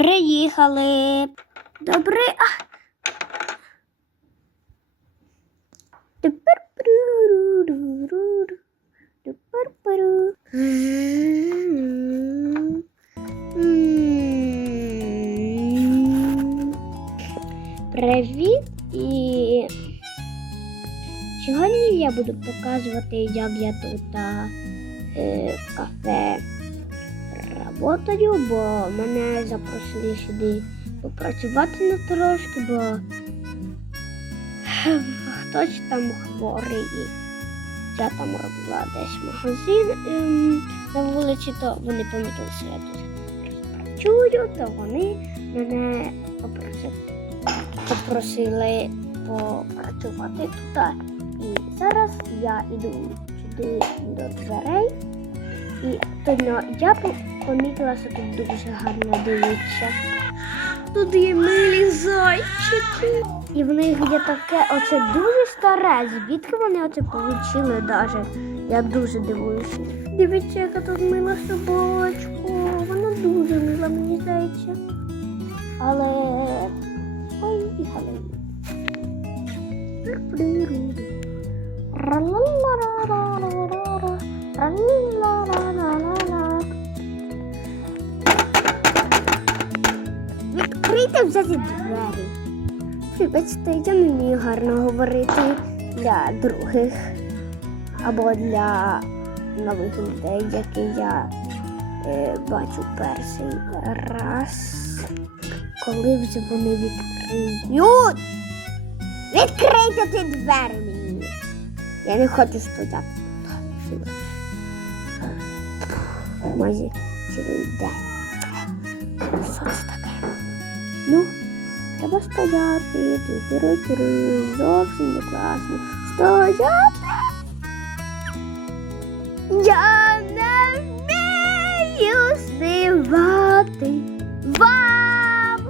Приїхали. Добре. А... Тепер. Тепер пру. Привіт і сьогодні я буду показувати, як я тут е, в кафе працюю, бо мене запросили сюди попрацювати на трошки, бо хтось там хворий. Я там робила десь магазин ем, на вулиці, то вони помітили, що я тут працюю, то вони мене попросили, попрацювати тут. І зараз я йду сюди до дверей. І точно я по- помітила, тут дуже гарно дивиться. Тут є милі зайчики. І в них є таке оце дуже старе. Звідки вони оце получили даже? Я дуже дивуюся. Дивіться, яка тут мила собачка. Вона дуже мила, мені здається. Але. Ой, і галина. Ра-ла-ла-ра-ра-ра-ра-ра. Вже ці двері. Вибачте, я не вмію гарно говорити для других або для нових людей, які я е, бачу перший раз. Коли вже вони відкриють. Відкрийте ці двері мені. Я не хочу стояти. Майже цілий день. Що це таке? Ну, треба стояти. Тиру-тиру. Зовсім не класно. Стояти. Я не вмію співати вам.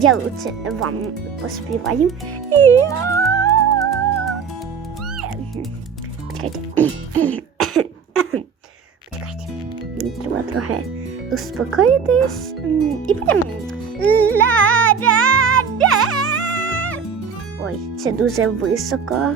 Я лучше вам поспіваю. Почекайте. Трохи успокоїтись. І. Ла-да-да. Ой, це дуже високо.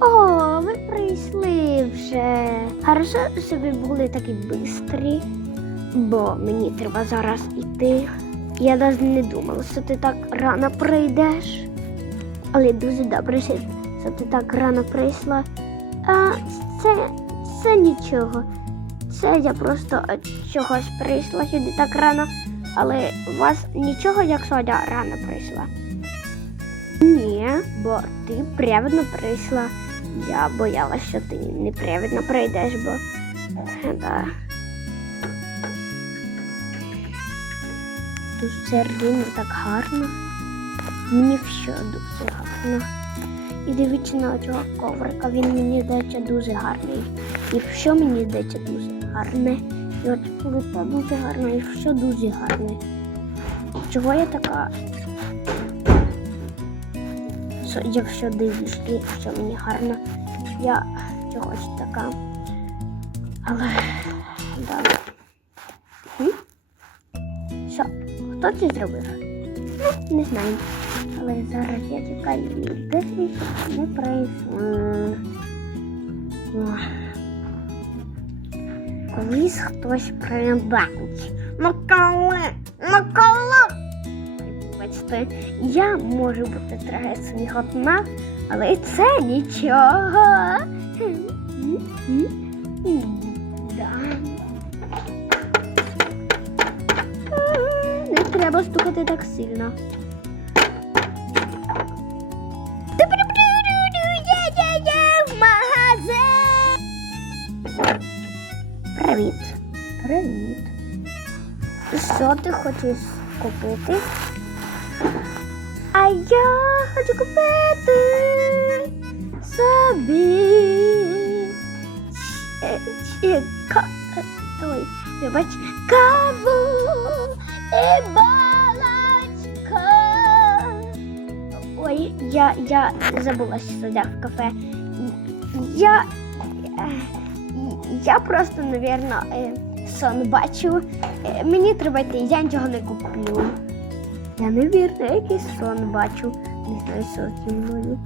О, ви прийшли вже. Хорошо, що ви були такі бистрі, бо мені треба зараз іти. Я навіть не думала, що ти так рано прийдеш. Але дуже добре, що ти так рано прийшла. А це, це нічого. Це я просто чогось прийшла сюди так рано, але у вас нічого, якщо я рано прийшла. Ні, бо ти правильно прийшла. Я боялася, що ти неправильно прийдеш, бо да. Тут середині так гарно. Мені все дуже гарно. І дивіться на цього коврика, він мені здається дуже гарний. І все мені здається дуже гарне. І от плита дуже гарна, і все дуже гарне. Чого я така? Що, якщо дивлюсь, і все мені гарно, я чогось така. Але да. Що? Хто це зробив? Ну, не знаю. Але зараз я чекаю десь не прийшла. Колись хтось прибачить. Ну коли? Вибачте, я можу бути трохи сміхотна, але це нічого. Не треба стукати так сильно. Привіт. Привіт. Що ти хочеш купити? А я хочу купити собі. Е, е, ка- е, Ой, вибач, каву і балачка. я, я забула, що сидя в кафе. Я, я просто, навірно, е, сон бачу. Е, Мені треба йти, я нічого не куплю. Я, навірно, якийсь сон бачу. Не знаю, що зі мною.